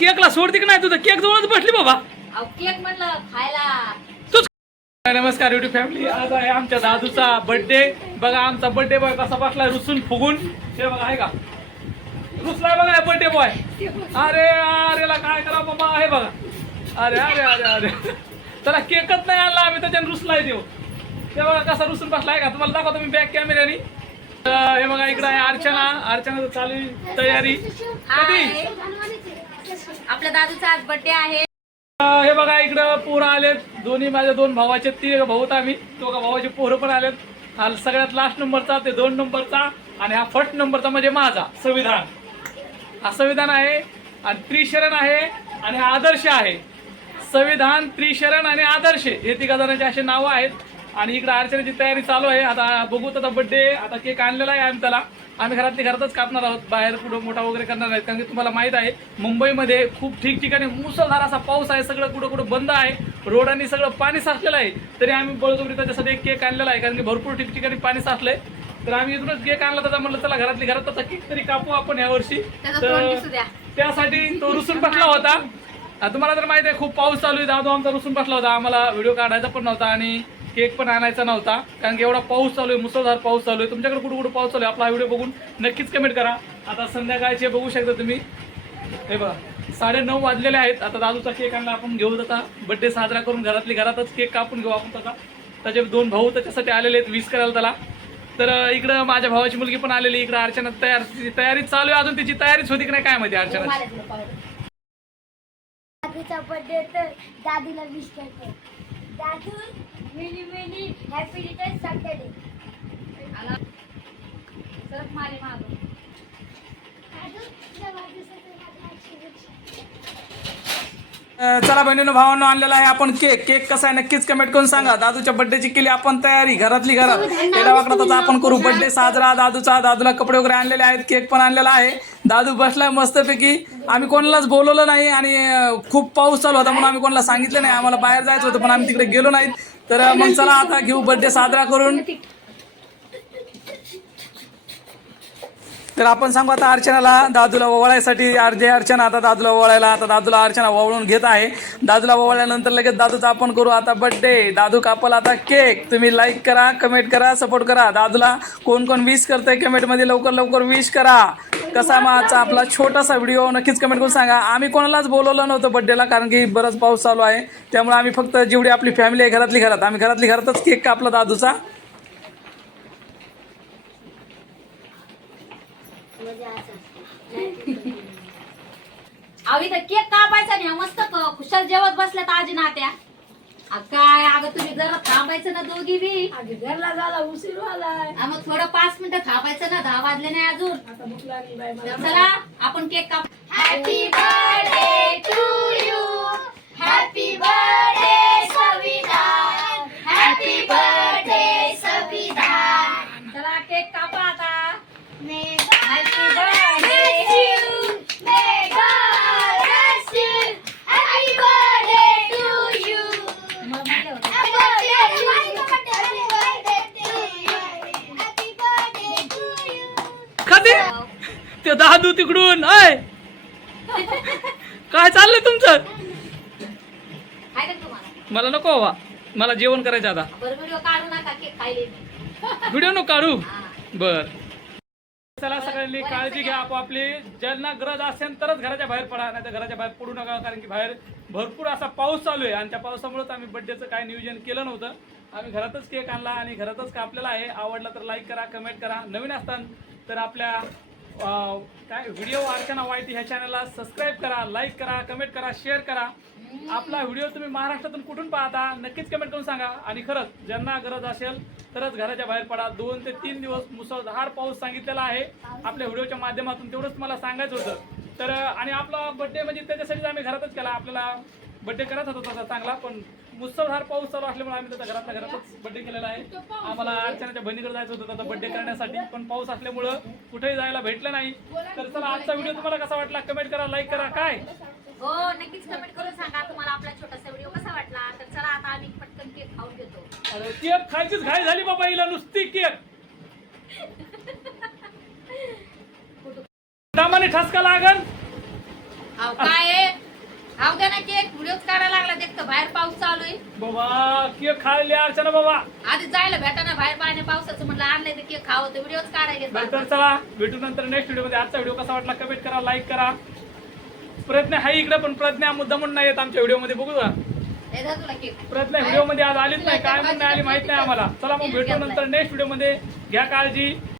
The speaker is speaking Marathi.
केकला सोडती की नाही तुझं? केक जवळच बसली बाबा. अहो केक म्हणलं खायला. नमस्कार युट्यूब फॅमिली आज आहे आमच्या दादूचा बर्थडे बघा आमचा बर्थडे बॉय कसा बसलाय रुसून फुगून. हे बघा आहे का? रुसलाय बघा बर्थडे बॉय अरे अरे ला काय करा बाबा आहे बघा. अरे अरे अरे अरे. त्याला केकच नाही आणला आम्ही त्याच्याने रुसलाय देऊ ते बघा कसा रुसून बसलाय का? तुम्हाला दाखवतो मी बॅक कॅमेऱ्याने तर हे बघा इकडे आहे अर्चना. अर्चना चालू आहे तयारी. कधी. आपल्या दादूचा आज बर्थडे आहे. हे बघा इकडं पोरं आलेत. दोन्ही माझ्या दोन भावाचे ती भाऊ आम्ही. दोघा भावाचे पोरं पण आलेत. हा सगळ्यात लास्ट नंबरचा ते दोन नंबरचा आणि हा फर्स्ट नंबरचा म्हणजे माझा संविधान. हा संविधान आहे आणि त्रिशरण आहे आणि हा आदर्श आहे. संविधान त्रिशरण आणि आदर्श हे तिघा जणांचे असे नावं आहेत. आणि इकडे अर्चनेची तयारी चालू आहे. आता बघू आता बड्डे आता केक आणलेला आहे आम्ही त्याला. आम्ही घरातली घरातच कापणार आहोत बाहेर कुठं मोठा वगैरे करणार नाहीत. कारण की तुम्हाला माहीत आहे मुंबईमध्ये खूप ठिकठिकाणी मुसळधार असा पाऊस आहे सगळं कुठं कुठं बंद आहे. रोडांनी सगळं पाणी साचलेलं आहे. तरी आम्ही बळजबरी त्याच्यासाठी एक केक आणलेला आहे कारण की भरपूर ठिकठिकाणी पाणी साचलंय. तर आम्ही इथूनच केक आणला त्याचा म्हणलं चला घरातली घरात केक तरी कापू आपण यावर्षी. द्या. त्यासाठी तो रुसून बसला होता. तुम्हाला तर माहिती आहे खूप पाऊस चालू आहे. दादू आमचा रुसून बसला होता. आम्हाला व्हिडिओ काढायचा पण नव्हता आणि केक पण आणायचा नव्हता कारण की एवढा पाऊस चालू आहे मुसळधार पाऊस चालू आहे. तुमच्याकडे कुठं कुठं पाऊस चालू आहे? आपला व्हिडिओ बघून नक्कीच कमेंट करा. आता संध्याकाळचे बघू शकता तुम्ही. हे बघा साडे नऊ वाजलेले आहेत. आता दादूचा केक आणला आपण घेऊ आता. बड्डे साजरा करून घरातली घरातच केक कापून घेऊ आपण त्याचा. त्याचे दोन भाऊ त्याच्यासाठी आलेले आहेत वीस करायला त्याला. तर इकडं माझ्या भावाची मुलगी पण आलेली इकडं अर्चना तयार तयारी चालू आहे अजून. तिची तयारीच होती की नाही काय माहिती अर्चना? दादूचा बर्थडे तर विश करतो. दादू many many happy return Saturday आला. सरक मारे मागं. चला बहिणीनं भावांनो आणलेला आहे आपण केक. केक कसा आहे नक्कीच कमेंट करून सांगा. दादूच्या बर्थडेची केली आपण तयारी घरातली घरात. वाकडा त्याचा आपण करू. बर्थडे साजरा दादूचा दादूला कपडे वगैरे आणलेले आहेत. केक पण आणलेला आहे. दादू बसलाय मस्तपैकी. आम्ही कोणालाच बोलवलं नाही आणि खूप पाऊस चालू होता म्हणून आम्ही कोणाला सांगितलं नाही. आम्हाला बाहेर जायचं होतं पण आम्ही तिकडे गेलो नाहीत. तर मग चला आता घेऊ बर्थडे साजरा करून. तर आपण सांगू आता अर्चनाला दादूला ओवाळायसाठी. अर्धे अर्चना आता दादूला ओवाळायला आता दादूला अर्चना ओवळून घेत आहे. दादूला ओवाळल्यानंतर लगेच दादूचा आपण करू आता बड्डे दादू कापल आता केक तुम्ही लाईक करा कमेंट करा सपोर्ट करा. दादूला कोण कोण विश करतंय कमेंटमध्ये लवकर लवकर विश करा. कसा माझा आपला छोटासा व्हिडिओ नक्कीच कमेंट करून सांगा. आम्ही कोणालाच बोलवलं नव्हतं बड्डेला कारण की बराच पाऊस चालू आहे. त्यामुळे आम्ही फक्त जेवढी आपली फॅमिली आहे घरातली घरात. आम्ही घरातली घरातच केक कापला दादूचा. अहो इथं केक कापायचा नाही हा मस्त क- खुशाल जेवत बसल्यात आजी नात्या. काय अगं तुम्ही जरा थांबायचं ना दोघी बी. घरला झाला उशीर झालाय. आ, मग थोडं पाच मिनिटं थांबायचं ना दहा वाजले नाही अजून. आता भूक लागली बाय मला तर चला आपण केक काप हॅपी बर्थडे तिकडून अय काय चाललंय तुमचं? मला नको हवा. मला जेवण करायचं आता. व्हिडिओ नका काढू. बर. चला सगळ्यांनी काळजी घ्या आपापली ज्यांना गरज असेल तरच घराच्या बाहेर पडा नाही तर घराच्या बाहेर पडू नका कारण की बाहेर भरपूर असा पाऊस चालू आहे. आणि त्या पावसामुळेच आम्ही बड्डेचं काय नियोजन केलं नव्हतं. आम्ही घरातच केक आणला आणि घरातच कापलेला आहे. आवडला तर लाईक करा कमेंट करा. नवीन असताना तर आपल्या काय व्हिडिओ अर्चना वाईटी ह्या चॅनलला सबस्क्राईब करा लाईक करा कमेंट करा शेअर करा. आपला व्हिडिओ तुम्ही महाराष्ट्रातून कुठून पाहता नक्कीच कमेंट करून सांगा. आणि खरंच ज्यांना गरज असेल तरच घराच्या बाहेर पडा. दोन ते तीन दिवस मुसळधार पाऊस सांगितलेला आहे. आपल्या व्हिडिओच्या माध्यमातून तेवढंच मला सांगायचं होतं. तर आणि आपला बड्डे म्हणजे त्याच्यासाठीच आम्ही घरातच केला. आपल्याला बड्डे करत होता तसा चांगला पण मुसळधार पाऊस चालू असल्यामुळे आम्ही त्याचा घरातल्या घरातच बड्डे केलेला आहे. आम्हाला अर्चनाच्या बहिणीकडे जायचं होतं त्याचा बड्डे करण्यासाठी. पण पाऊस असल्यामुळं कुठेही जायला भेटलं नाही. तर चला आजचा व्हिडिओ तुम्हाला कसा वाटला? कमेंट करा लाईक करा काय? हो नक्कीच कमेंट करून सांगा तुम्हाला आपला छोटासा व्हिडिओ कसा वाटला. तर चला आता आम्ही पटकन केक खाऊन घेतो. अरे केक खायचीच घाई झाली बाबा हिला नुसती केक दमाने ठसका लागल. काय आव द्या ना केक व्हिडिओच काढायला लागला तर बाहेर पाऊस चालू आहे. बाबा केक खायले अर्चना बाबा. आधी जायला भेटा ना बाहेर पाणी पावसाचं म्हटलं आणलंय तर केक खावं तर व्हिडिओच काढायला तर. चला भेटू नंतर नेक्स्ट व्हिडिओमध्ये. आजचा व्हिडिओ कसा वाटला कमेंट करा लाईक करा. प्रयत्न आहे इकडे पण प्रज्ञा मुद्दा म्हणून नाही येत आमच्या व्हिडिओमध्ये. बघू प्रयत्न व्हिडिओमध्ये आज आलीच नाही काय म्हणून आली माहीत नाही आम्हाला. चला मग भेटू नंतर नेक्स्ट व्हिडिओमध्ये. घ्या काळजी.